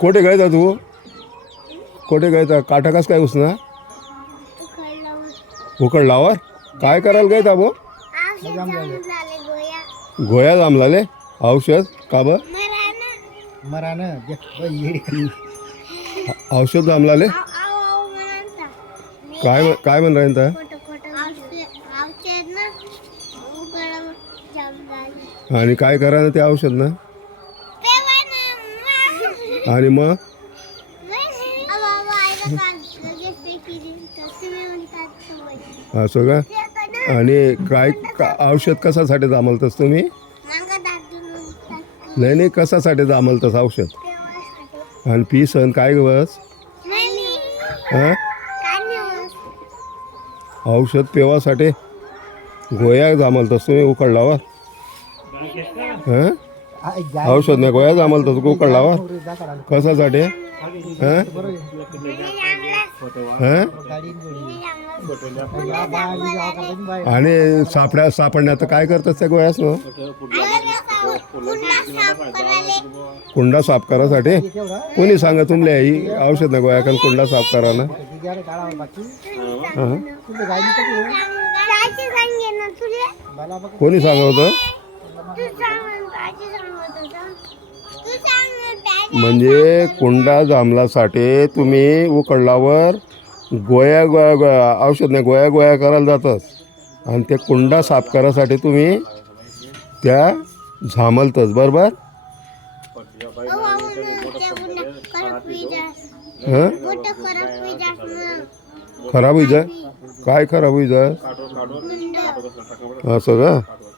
कोठे गायता तू कोठे गायता काटा कस काय उसना उकडलावर काय करायला गायता भो गोया जांभलाले औषध का ब औषध जांभलाले काय काय म्हण राहीन आणि काय करा ना ते औषध ना आणि मग असं का आणि काय औषध कशासाठी जांभलतस तुम्ही नाही नाही कशासाठी जांभलतस औषध आणि पी सण काय गवस हां औषध पेवासाठी गोया जांभलतस तुम्ही उकडलावर हां औषध नाही गोया जांभलतस उकडलावर कशासाठी हां हां आणि सापडण्यात काय करतात त्या गोयास ना कुंडा साफ करासाठी कोणी सांगा तुमल्या ही औषध ना गोया कारण कुंडा साफ करा ना कोणी सांगा होतं म्हणजे कुंडा जांभलासाठी तुम्ही उकडल्यावर गोया गोया औषध नाही गोया गोया करायला जातच आणि ते कुंडा साफ करायसाठी तुम्ही त्या झामलतच बरोबर हां खराब होई जाय काय खराब होई जाय असं का